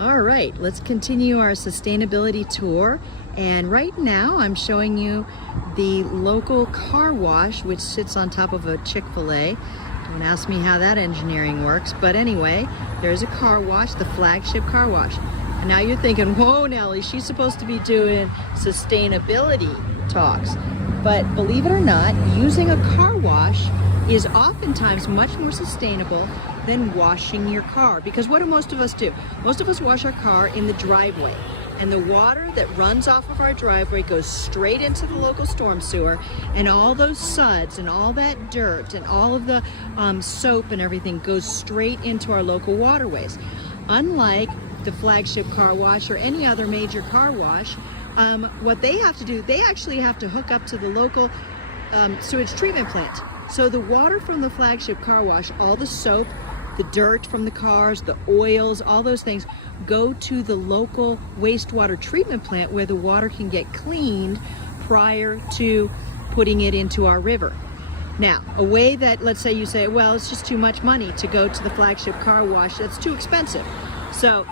All right, let's continue our sustainability tour. And right now I'm showing you the local car wash, which sits on top of a Chick-fil-A. Don't ask me how that engineering works, but anyway, there's a car wash, the Flagship Car Wash. And now you're thinking, whoa, Nellie, she's supposed to be doing sustainability talks. But believe it or not, using a car wash is oftentimes much more sustainable than washing your car. Because what do most of us do? Most of us wash our car in the driveway. And the water that runs off of our driveway goes straight into the local storm sewer, and all those suds and all that dirt and all of the soap and everything goes straight into our local waterways. Unlike the Flagship Car Wash or any other major car wash, what they have to do, they actually have to hook up to the local sewage treatment plant. So the water from the Flagship Car Wash, all the soap, the dirt from the cars, the oils, all those things go to the local wastewater treatment plant where the water can get cleaned prior to putting it into our river. Now, a way that, let's say you say, well, it's just too much money to go to the Flagship Car Wash, that's too expensive. So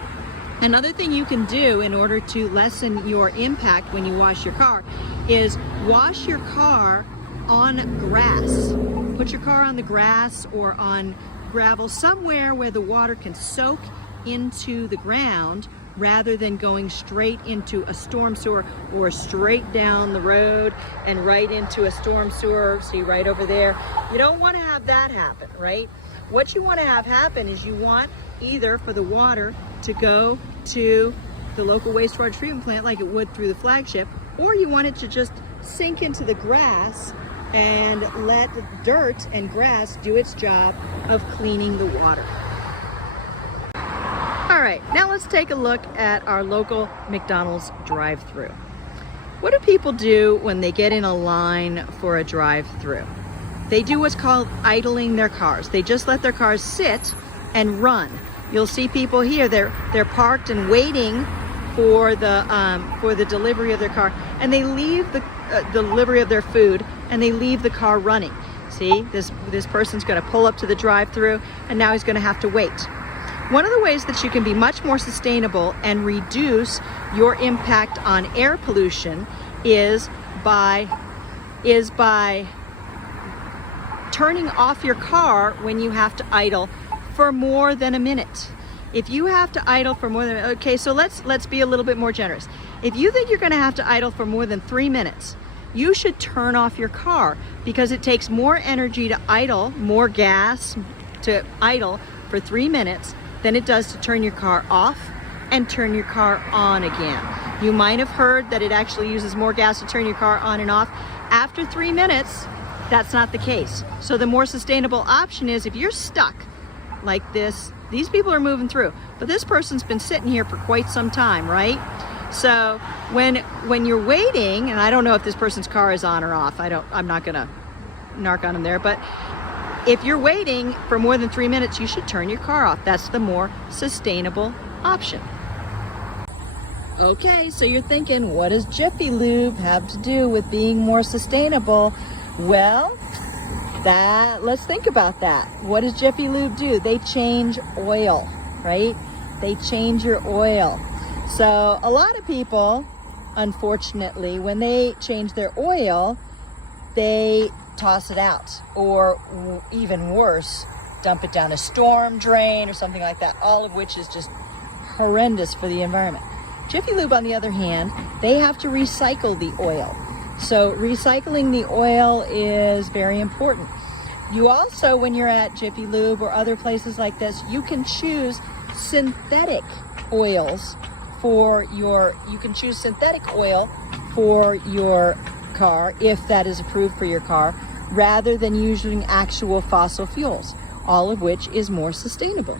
another thing you can do in order to lessen your impact when you wash your car is wash your car on grass. Put your car on the grass or on gravel, somewhere where the water can soak into the ground rather than going straight into a storm sewer or straight down the road and right into a storm sewer. See right over there. You don't want to have that happen, right? What you want to have happen is you want either for the water to go to the local wastewater treatment plant like it would through the Flagship, or you want it to just sink into the grass and let the dirt and grass do its job of cleaning the water. All right, now let's take a look at our local McDonald's drive-thru. What do people do when they get in a line for a drive-thru? They do what's called idling their cars. They just let their cars sit and run. You'll see people here, they're parked and waiting for the delivery of their car, and they leave the delivery of their food and they leave the car running. See, this person's going to pull up to the drive-thru and now he's going to have to wait. One of the ways that you can be much more sustainable and reduce your impact on air pollution is by turning off your car when you have to idle for more than a minute. If you have to idle for more than, okay, so let's be a little bit more generous. If you think you're going to have to idle for more than 3 minutes, you should turn off your car, because it takes more energy to idle, more gas to idle for 3 minutes than it does to turn your car off and turn your car on again. You might have heard that it actually uses more gas to turn your car on and off. After 3 minutes, that's not the case. So the more sustainable option is, if you're stuck like this, these people are moving through, but this person's been sitting here for quite some time, right? So when you're waiting, and I don't know if this person's car is on or off, I'm not gonna narc on them there, but if you're waiting for more than 3 minutes, you should turn your car off. That's the more sustainable option. Okay, so you're thinking, what does Jiffy Lube have to do with being more sustainable? Well, let's think about that. What does Jiffy Lube do? They change oil, right? They change your oil. So a lot of people, unfortunately, when they change their oil, they toss it out, or even worse, dump it down a storm drain or something like that, all of which is just horrendous for the environment. Jiffy Lube, on the other hand, they have to recycle the oil. So recycling the oil is very important. You also, when you're at Jiffy Lube or other places like this, you can choose synthetic oils you can choose synthetic oil for your car, if that is approved for your car, rather than using actual fossil fuels, all of which is more sustainable.